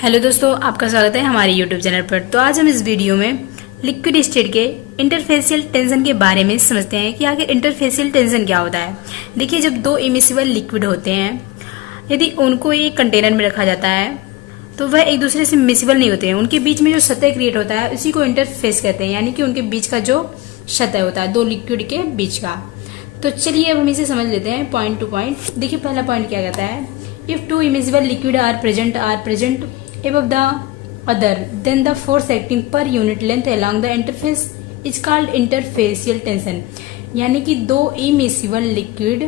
Hello दोस्तों, आपका स्वागत है हमारे यूट्यूब चैनल पर। तो आज हम इस वीडियो में लिक्विड स्टेट के इंटरफेसियल टेंशन के बारे में समझते हैं कि आखिर इंटरफेसियल टेंशन क्या होता है। देखिए, जब दो इमिसिबल लिक्विड होते हैं, यदि उनको एक कंटेनर में रखा जाता है तो वह एक दूसरे से मिसिबल नहीं होते हैं। उनके बीच में जो सतह क्रिएट होता है उसी को इंटरफेस कहते हैं, यानी कि उनके बीच का जो सतह होता है दो लिक्विड के बीच का। तो चलिए अब हम इसे समझ लेते हैं पॉइंट टू पॉइंट। देखिए, पहला पॉइंट क्या कहता है, if two immiscible liquid are present above the other, then the force acting per unit length along the interface is called interfacial tension। यानी कि दो इमिसिबल लिक्विड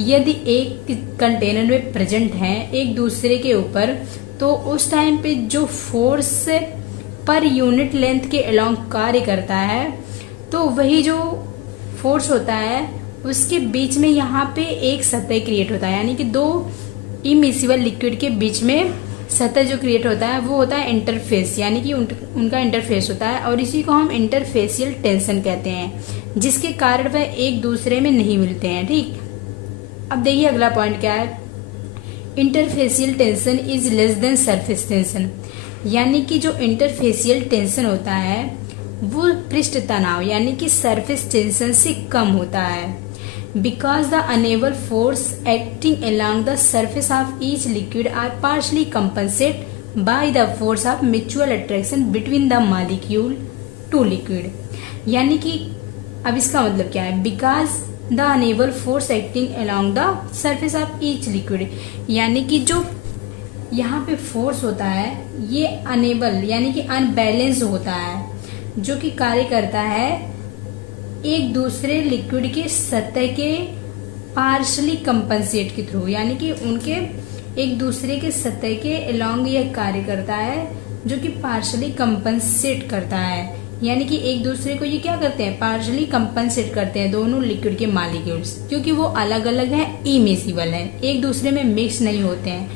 यदि एक कंटेनर में प्रेजेंट हैं एक दूसरे के ऊपर, तो उस टाइम पे जो फोर्स पर यूनिट लेंथ के अलोंग कार्य करता है, तो वही जो फोर्स होता है उसके बीच में यहाँ पे एक सतह क्रिएट होता है। यानी कि दो इमिसिबल लिक्विड के बीच में सतह जो क्रिएट होता है वो होता है इंटरफेस, यानी कि उनका इंटरफेस होता है, और इसी को हम इंटरफेसियल टेंशन कहते हैं, जिसके कारण वह एक दूसरे में नहीं मिलते हैं। ठीक, अब देखिए अगला पॉइंट क्या है, interfacial tension is less than surface tension. यानी कि जो इंटरफेसियल टेंशन होता है वो पृष्ठ तनाव यानी कि सरफेस टेंशन से कम होता है, because the uneven force acting along the surface of each liquid are partially compensated by the force of mutual attraction between the molecule to liquid। यानी कि अब इसका मतलब क्या है, because the uneven force acting along the surface of each liquid, यानी कि जो यहाँ पे फोर्स होता है ये अनेबल यानी कि अनबैलेंस होता है, जो कि कार्य करता है एक दूसरे लिक्विड के सतह के पार्शली कंपनसेट के थ्रू, यानी कि उनके एक दूसरे के सतह के अलोंग यह कार्य करता है, जो कि पार्शली कंपनसेट करता है। यानी कि एक दूसरे को ये क्या करते हैं, पार्शली कंपनसेट करते हैं दोनों लिक्विड के मॉलिक्यूल्स, क्योंकि वो अलग अलग हैं, इमिसिबल हैं, एक दूसरे में मिक्स नहीं होते हैं,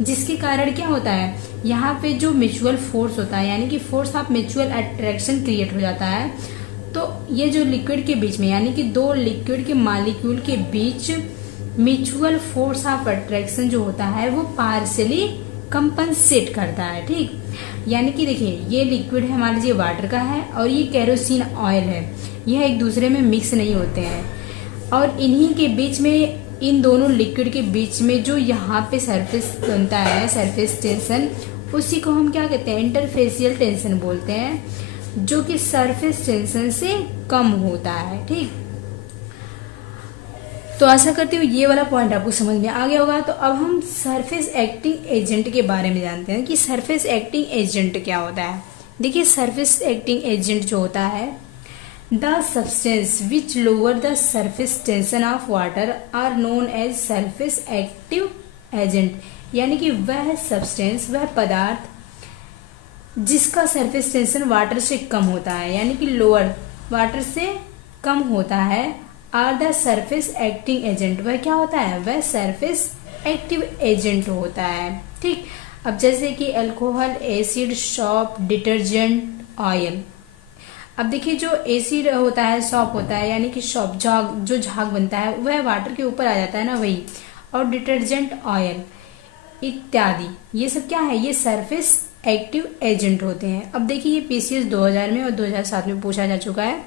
जिसके कारण क्या होता है यहाँ पे जो म्यूचुअल फोर्स होता है यानी कि force of mutual attraction create हो जाता है। तो ये जो लिक्विड के बीच में यानी कि दो लिक्विड के मॉलिक्यूल के बीच म्यूचुअल फोर्स ऑफ अट्रैक्शन जो होता है वो पार्शियली कंपनसेट करता है। ठीक, यानी कि देखिए ये लिक्विड है, हमारे लिए वाटर का है, और ये केरोसिन ऑयल है, यह एक दूसरे में मिक्स नहीं होते हैं, और इन्हीं के बीच में इन दोनों लिक्विड के बीच में जो यहाँ पे सरफेस बनता है सरफेस टेंशन, उसी को हम क्या कहते हैं, इंटरफेसियल टेंशन बोलते हैं, जो कि सरफेस टेंशन से कम होता है। ठीक, तो आशा करती हूँ ये वाला पॉइंट आपको समझ में आ गया होगा। तो अब हम सरफेस एक्टिंग एजेंट के बारे में जानते हैं कि सरफेस एक्टिंग एजेंट क्या होता है। देखिए, सरफेस एक्टिंग एजेंट जो होता है, the substance which lower the surface tension of water are known as surface active agent. यानी कि वह सब्सटेंस, वह पदार्थ जिसका सरफेस टेंशन वाटर से कम होता है, यानी कि लोअर वाटर से कम होता है, are the surface acting agent. वह क्या होता है, वह सरफेस एक्टिव एजेंट होता है। ठीक, अब जैसे कि alcohol, acid, shop, detergent, oil. अब देखिए, जो एसिड होता है, सॉप होता है, यानी कि सॉप झाग, जो झाग बनता है वह वाटर के ऊपर आ जाता है ना, वही, और डिटर्जेंट, ऑयल इत्यादि, ये सब क्या है, ये सरफेस एक्टिव एजेंट होते हैं। अब देखिए, ये पीसीएस 2000 में और 2007 में पूछा जा चुका है,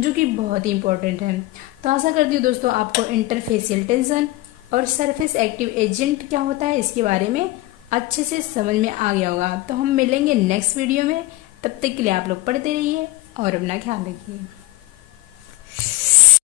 जो कि बहुत ही इंपॉर्टेंट है। तो आशा करती हूँ दोस्तों आपको इंटरफेसियल टेंशन और सरफेस एक्टिव एजेंट क्या होता है इसके बारे में अच्छे से समझ में आ गया होगा। तो हम मिलेंगे नेक्स्ट वीडियो में, तब तक के लिए आप लोग पढ़ते रहिए और अपना ख्याल रखिए।